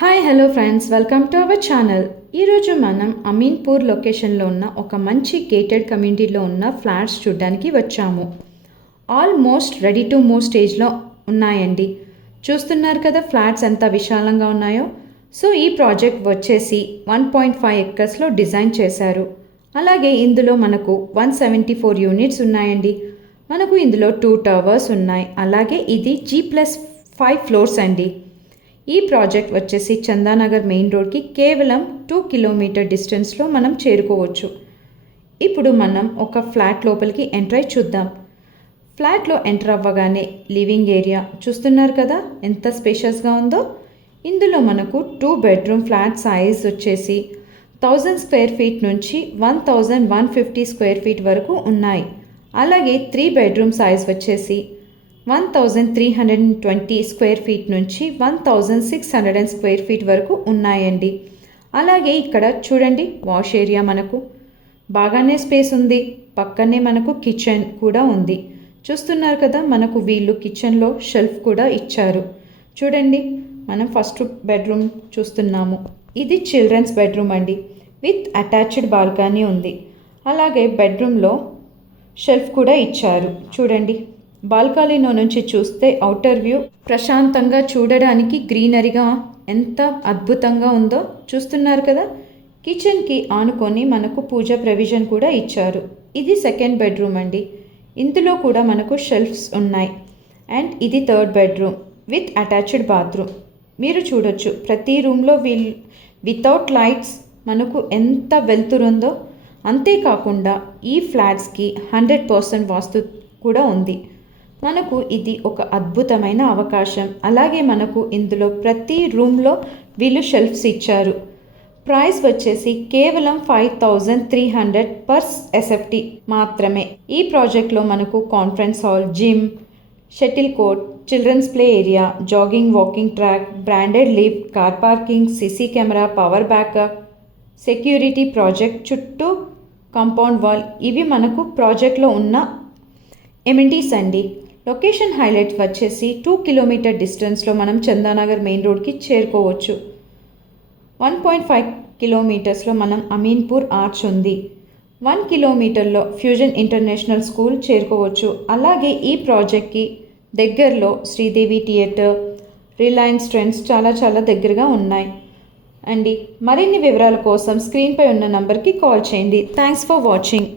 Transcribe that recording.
Hi hello friends, welcome to our channel. ఈరోజు మనం అమీన్పూర్ లొకేషన్లో ఉన్న ఒక మంచి గేటెడ్ కమ్యూనిటీలో ఉన్న ఫ్లాట్స్ చూడడానికి వచ్చాము. ఆల్మోస్ట్ రెడీ టు మూవ్ స్టేజ్లో ఉన్నాయండి. చూస్తున్నారు కదా ఫ్లాట్స్ ఎంత విశాలంగా ఉన్నాయో. సో ఈ ప్రాజెక్ట్ వచ్చేసి 1.5 ఎకర్స్లో డిజైన్ చేశారు. అలాగే ఇందులో మనకు 174 యూనిట్స్ ఉన్నాయండి. మనకు ఇందులో 2 టవర్స్ ఉన్నాయి. అలాగే ఇది G+5 ఫ్లోర్స్ అండి. ఈ ప్రాజెక్ట్ వచ్చేసి చందానగర్ మెయిన్ రోడ్కి కేవలం 2 కిలోమీటర్ డిస్టెన్స్లో మనం చేరుకోవచ్చు. ఇప్పుడు మనం ఒక ఫ్లాట్ లోపలికి ఎంటర్ అయి చూద్దాం. ఫ్లాట్లో ఎంటర్ అవ్వగానే లివింగ్ ఏరియా చూస్తున్నారు కదా ఎంత స్పేషియస్గా ఉందో. ఇందులో మనకు 2 బెడ్రూమ్ ఫ్లాట్ సైజ్ వచ్చేసి 1000 స్క్వేర్ ఫీట్ నుంచి 1150 స్క్వేర్ ఫీట్ వరకు ఉన్నాయి. అలాగే 3 బెడ్రూమ్ సైజ్ వచ్చేసి 1320 స్క్వేర్ ఫీట్ నుంచి 1600 స్క్వేర్ ఫీట్ వరకు ఉన్నాయండి. అలాగే ఇక్కడ చూడండి వాష్ ఏరియా మనకు బాగానే స్పేస్ ఉంది. పక్కనే మనకు కిచెన్ కూడా ఉంది. చూస్తున్నారు కదా మనకు వీళ్ళు కిచెన్లో షెల్ఫ్ కూడా ఇచ్చారు. చూడండి మనం ఫస్ట్ బెడ్రూమ్ చూస్తున్నాము. ఇది చిల్డ్రన్స్ బెడ్రూమ్ అండి. విత్ అటాచ్డ్ బాల్కనీ ఉంది. అలాగే బెడ్రూమ్లో షెల్ఫ్ కూడా ఇచ్చారు. చూడండి బాల్కనీలో నుంచి చూస్తే అవుటర్ వ్యూ ప్రశాంతంగా చూడడానికి గ్రీనరీగా ఎంత అద్భుతంగా ఉందో చూస్తున్నారు కదా. కిచెన్కి ఆనుకొని మనకు పూజ ప్రొవిజన్ కూడా ఇచ్చారు. ఇది సెకండ్ బెడ్రూమ్ అండి. ఇందులో కూడా మనకు షెల్ఫ్స్ ఉన్నాయి. అండ్ ఇది third bedroom with attached bathroom. మీరు చూడొచ్చు ప్రతి రూమ్లో వితౌట్ లైట్స్ మనకు ఎంత వెలుతురుందో. అంతేకాకుండా ఈ ఫ్లాట్స్కి 100% వాస్తు కూడా ఉంది. మనకు ఇది ఒక అద్భుతమైన అవకాశం. అలాగే మనకు ఇందులో ప్రతి రూమ్లో వీళ్ళు షెల్ఫ్స్ ఇచ్చారు. ప్రైస్ వచ్చేసి కేవలం 5300 పర్ SFT మాత్రమే. ఈ ప్రాజెక్ట్లో మనకు conference hall, gym, shuttle court, children's play area, jogging walking track, branded lift, car parking, CC camera, power backup, security, project చుట్టూ కాంపౌండ్ వాల్, ఇవి మనకు ప్రాజెక్ట్లో ఉన్న ఎమినిటీస్ అండి. లొకేషన్ హైలైట్ వచ్చేసి 2 కిలోమీటర్ డిస్టెన్స్లో మనం చందానగర్ మెయిన్ రోడ్కి చేరుకోవచ్చు. 1.5 కిలోమీటర్స్లో మనం అమీన్పూర్ ఆర్చ్ ఉంది. 1 కిలోమీటర్లో ఫ్యూజన్ ఇంటర్నేషనల్ స్కూల్ చేరుకోవచ్చు. అలాగే ఈ ప్రాజెక్ట్కి దగ్గరలో శ్రీదేవి థియేటర్, రిలయన్స్ ట్రెండ్స్ చాలా దగ్గరగా ఉన్నాయి అండి. మరిన్ని వివరాల కోసం స్క్రీన్పై ఉన్న నంబర్కి కాల్ చేయండి. Thanks for watching.